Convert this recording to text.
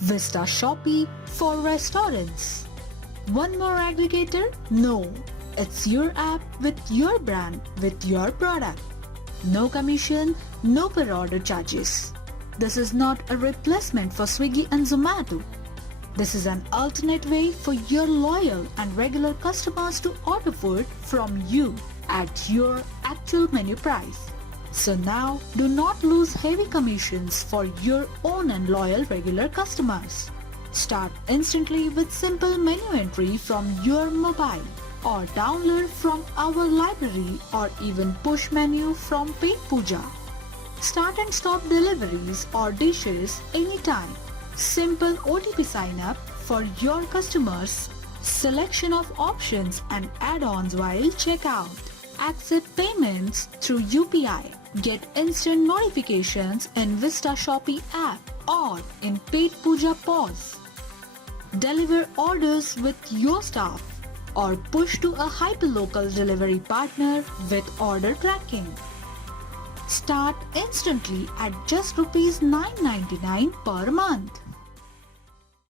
Vistashopee for restaurants. One more aggregator? No. It's your app with your brand, with your product. No commission, no per order charges. This is not a replacement for Swiggy and Zomato. This is an alternate way for your loyal and regular customers to order food from you at your actual menu price. So now, do not lose heavy commissions for your own and loyal regular customers. Start instantly with simple menu entry from your mobile, or download from our library, or even push menu from Paid Puja. Start and stop deliveries or dishes anytime. Simple OTP sign up for your customers. Selection of options and add-ons while checkout. Accept payments through UPI. Get instant notifications in Vistashopee app or in Paid Puja POS. Deliver orders with your staff or push to a hyperlocal delivery partner with order tracking. Start instantly at just Rs 9.99 per month.